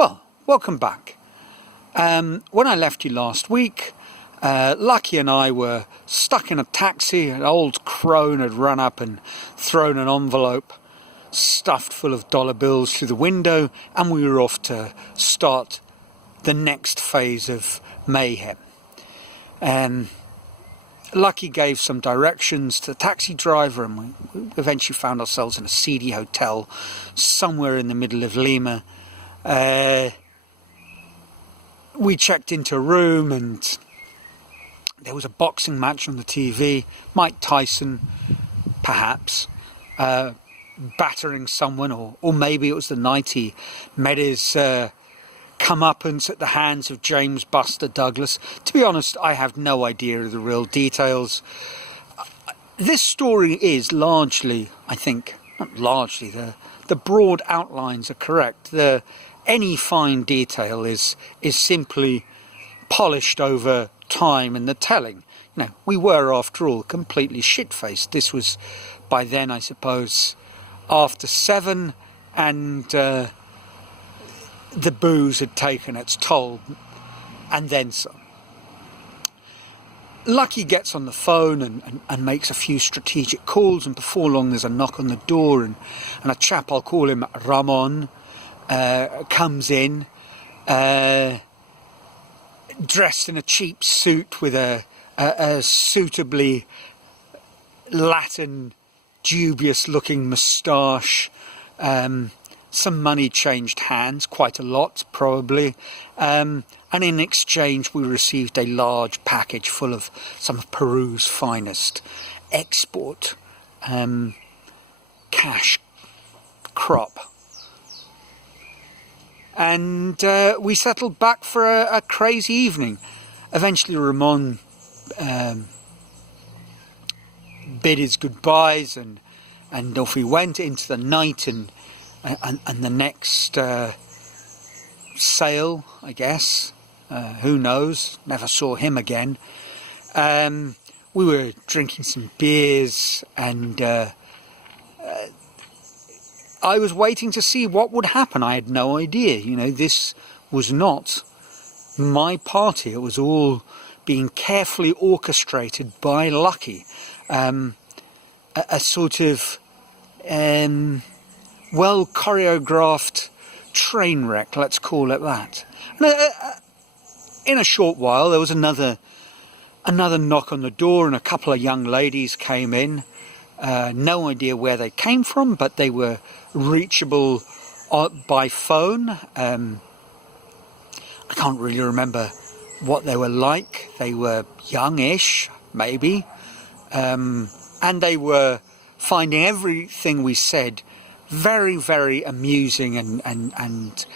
Well, welcome back. When I left you last week, Lucky and I were stuck in a taxi. An old crone had run up and thrown an envelope stuffed full of dollar bills through the window, and we were off to start the next phase of mayhem. Lucky gave some directions to the taxi driver, and we eventually found ourselves in a seedy hotel somewhere in the middle of Lima. We checked into a room, and there was a boxing match on the TV. Mike Tyson, perhaps, battering someone, or maybe it was the night he met his comeuppance at the hands of James Buster Douglas. To be honest, I have no idea of the real details. This story is largely, I think, not largely, the broad outlines are correct. Any fine detail is simply polished over time and the telling. You know, we were, after all, completely shit-faced. This was, by then, I suppose, after 7, and the booze had taken its toll, and then some. Lucky gets on the phone and makes a few strategic calls, and before long there's a knock on the door, and a chap, I'll call him Ramon, comes in, dressed in a cheap suit with a suitably Latin, dubious-looking moustache. Some money changed hands, quite a lot, probably. And in exchange, we received a large package full of some of Peru's finest export cash crop. And we settled back for a crazy evening. Eventually, Ramon bid his goodbyes, and off we went into the night, and the next sail, I guess. Who knows? Never saw him again. We were drinking some beers, and I was waiting to see what would happen. I had no idea. You know, this was not my party. It was all being carefully orchestrated by Lucky. A sort of well choreographed train wreck, let's call it that. In a short while, there was another knock on the door, and a couple of young ladies came in. No idea where they came from, but they were reachable by phone. I can't really remember what they were like. They were youngish, maybe, and they were finding everything we said very, very amusing, and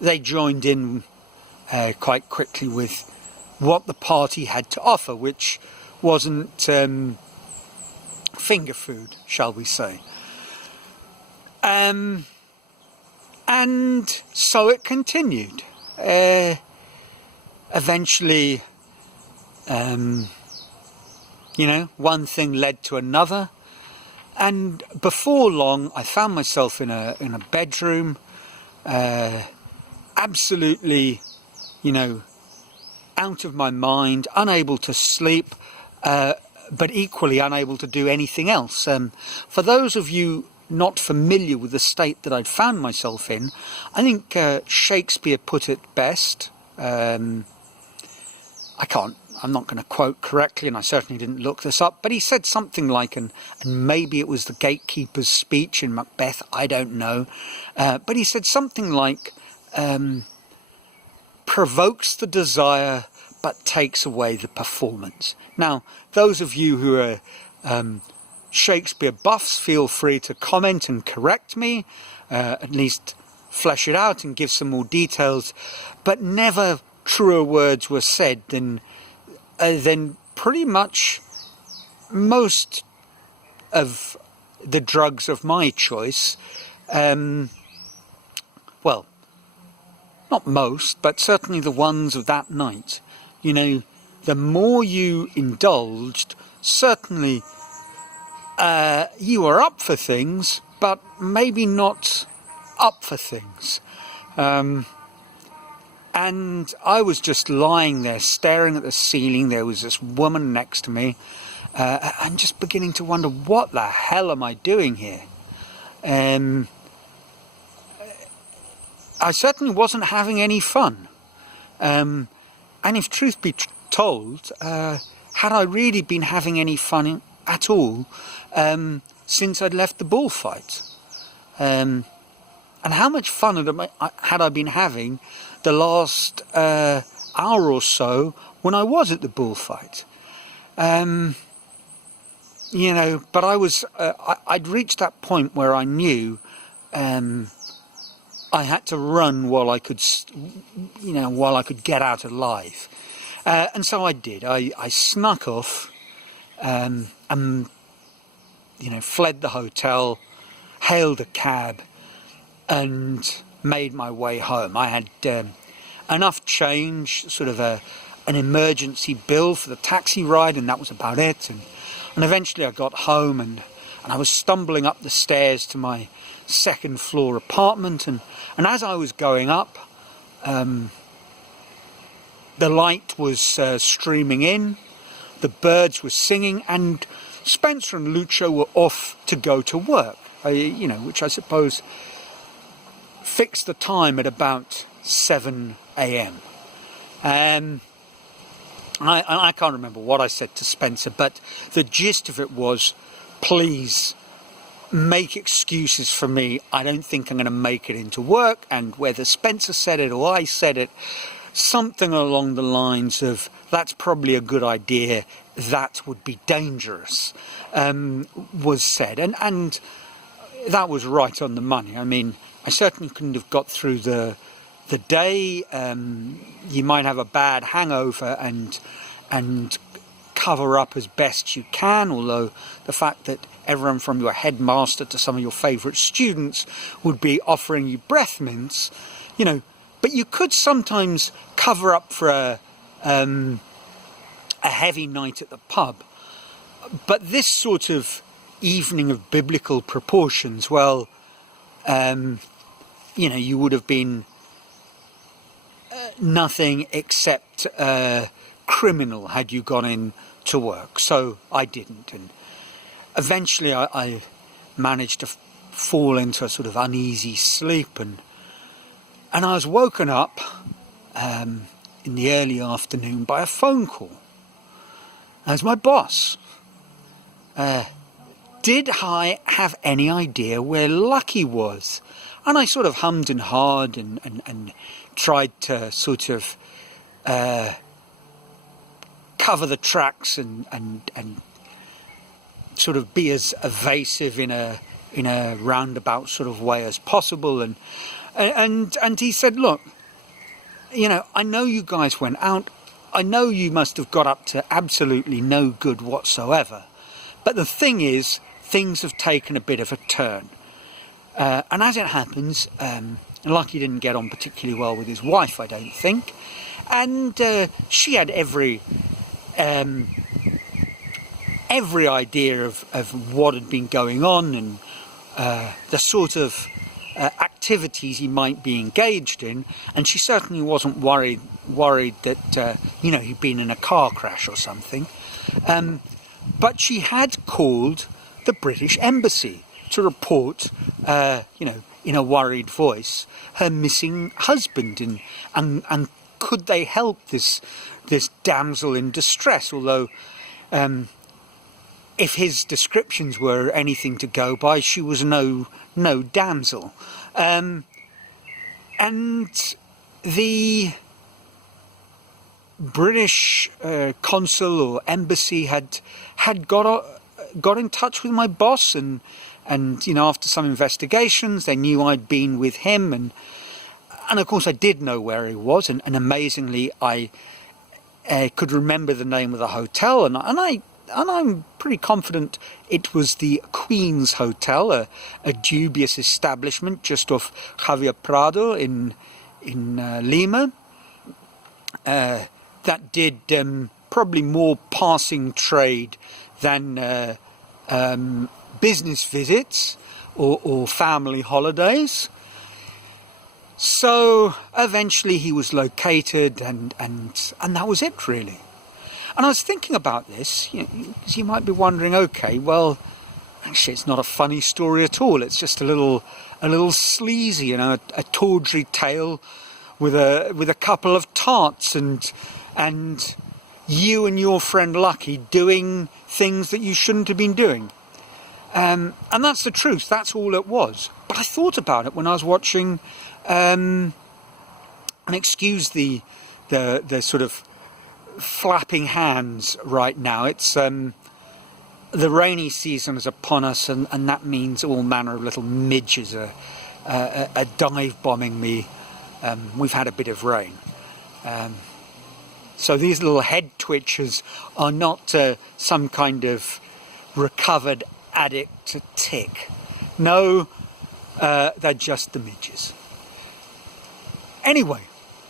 they joined in quite quickly with what the party had to offer, which wasn't finger food, shall we say. And so it continued. Eventually, one thing led to another, and before long I found myself in a bedroom, absolutely, out of my mind, unable to sleep, but equally unable to do anything else. For those of you not familiar with the state that I'd found myself in, I think Shakespeare put it best. I'm not going to quote correctly, and I certainly didn't look this up, but he said something like, and maybe it was the gatekeeper's speech in Macbeth, I don't know, but he said something like, provokes the desire but takes away the performance. Now, those of you who are Shakespeare buffs, feel free to comment and correct me, at least flesh it out and give some more details, but never truer words were said than pretty much most of the drugs of my choice. Well, not most, but certainly the ones of that night. The more you indulged, certainly you were up for things, but maybe not up for things. And I was just lying there staring at the ceiling. There was this woman next to me, and just beginning to wonder, what the hell am I doing here? I certainly wasn't having any fun. And if truth be told, had I really been having any fun at all since I'd left the bullfight? And how much fun had I been having the last hour or so when I was at the bullfight? You know, but I'd reached that point where I knew I had to run while I could, while I could get out alive. And so I did. I snuck off and, fled the hotel, hailed a cab, and made my way home. I had enough change, sort of an emergency bill for the taxi ride, and that was about it. And eventually I got home, and I was stumbling up the stairs to my second floor apartment, and as I was going up, the light was streaming in, the birds were singing, and Spencer and Lucio were off to go to work, which I suppose fixed the time at about 7 a.m. I can't remember what I said to Spencer, but the gist of it was, please make excuses for me. I don't think I'm going to make it into work. And whether Spencer said it or I said it, something along the lines of, that's probably a good idea, that would be dangerous, was said. And that was right on the money. I mean, I certainly couldn't have got through the day. You might have a bad hangover and cover up as best you can, although the fact that everyone from your headmaster to some of your favourite students would be offering you breath mints, but you could sometimes cover up for a heavy night at the pub. But this sort of evening of biblical proportions, well, you would have been nothing except criminal had you gone in to work. So I didn't, and eventually I managed to fall into a sort of uneasy sleep, and I was woken up in the early afternoon by a phone call. As my boss. Did I have any idea where Lucky was? And I sort of hummed and hawed and tried to sort of cover the tracks and sort of be as evasive in a roundabout sort of way as possible. And he said, look, I know you guys went out. I know you must have got up to absolutely no good whatsoever. But the thing is, things have taken a bit of a turn. And as it happens, Lucky didn't get on particularly well with his wife, I don't think. And she had every idea of what had been going on and the sort of activities he might be engaged in. And she certainly wasn't worried that, he'd been in a car crash or something. But she had called the British Embassy to report, in a worried voice, her missing husband, and could they help this damsel in distress? Although, if his descriptions were anything to go by, she was no damsel, and the British consul or embassy had got in touch with my boss, and after some investigations they knew I'd been with him, and of course I did know where he was, and amazingly I could remember the name of the hotel, and I'm pretty confident it was the Queen's Hotel, a dubious establishment just off Javier Prado in Lima. That did probably more passing trade than business visits or family holidays. So eventually he was located, and that was it, really. And I was thinking about this, because you might be wondering, okay, well, actually it's not a funny story at all. It's just a little sleazy, a tawdry tale with a couple of tarts and you and your friend Lucky doing things that you shouldn't have been doing. And that's the truth. That's all it was. But I thought about it when I was watching, and excuse the sort of flapping hands right now. It's the rainy season is upon us, and that means all manner of little midges are dive bombing me. We've had a bit of rain. So these little head twitchers are not some kind of recovered addict tick. No, they're just the midges. Anyway,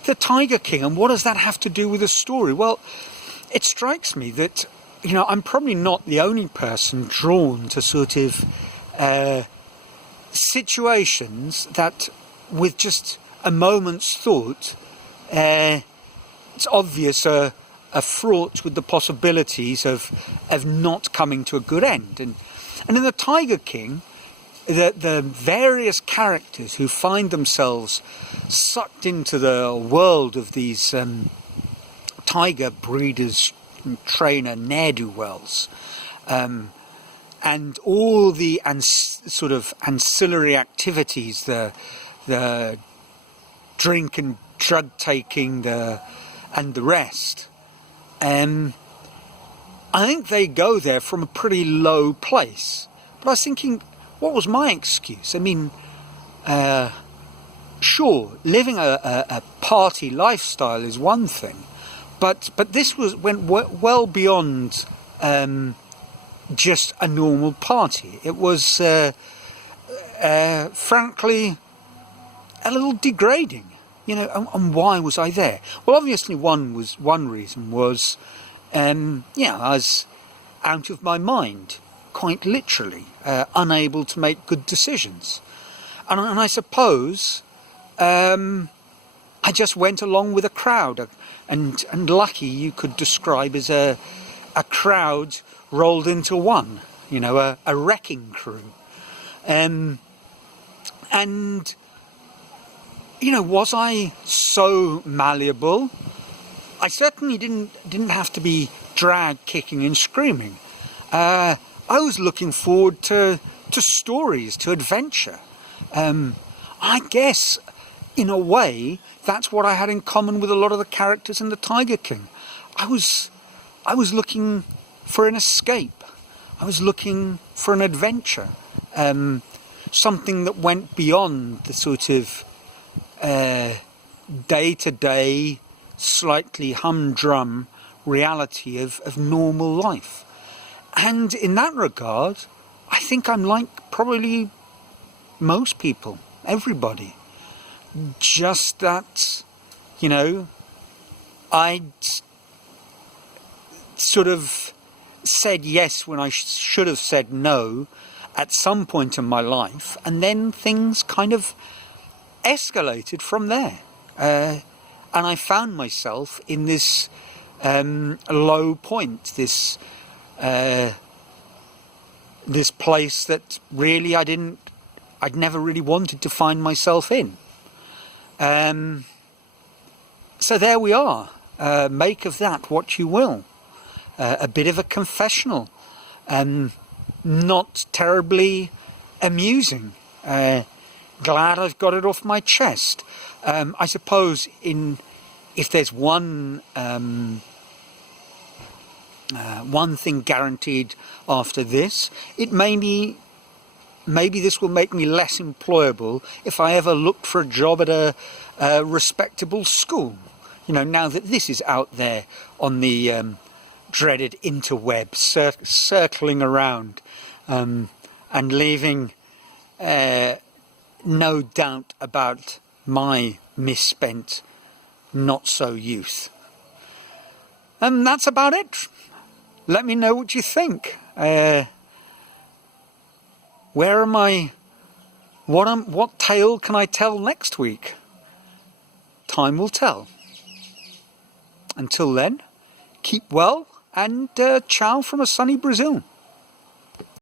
the Tiger King, and what does that have to do with the story? Well, it strikes me that, I'm probably not the only person drawn to sort of situations that, with just a moment's thought, it's obvious are fraught with the possibilities of not coming to a good end. And in the Tiger King, the various characters who find themselves sucked into the world of these tiger breeders, trainer ne'er-do-wells, and all the sort of ancillary activities, the drink and drug taking, and the rest. I think they go there from a pretty low place. But I was thinking, what was my excuse? I mean, sure, living a party lifestyle is one thing, but this went well beyond just a normal party. It was, frankly, a little degrading. And why was I there? Well, obviously one reason was, I was out of my mind, quite literally, unable to make good decisions. And I suppose I just went along with a crowd, and Lucky you could describe as a crowd rolled into one, a wrecking crew. And was I so malleable? I certainly didn't have to be dragged kicking and screaming. I was looking forward to stories, to adventure. I guess, in a way, that's what I had in common with a lot of the characters in the Tiger King. I was looking for an escape. I was looking for an adventure. Something that went beyond the sort of day-to-day, slightly humdrum reality of normal life. And in that regard, I think I'm like probably most people, everybody. Just that, I'd sort of said yes when I should have said no at some point in my life, and then things kind of escalated from there. And I found myself in this low point, this place that really I'd never really wanted to find myself in. So there we are. Make of that what you will. A bit of a confessional. Not terribly amusing. Glad I've got it off my chest. I suppose if there's one thing guaranteed after this, it maybe this will make me less employable if I ever looked for a job at a respectable school. Now that this is out there on the dreaded interweb, circling around, and leaving no doubt about my misspent not-so-youth. And that's about it. Let me know what you think. Where am I? What tale can I tell next week? time will tell. Until then, keep well, and ciao from a sunny Brazil.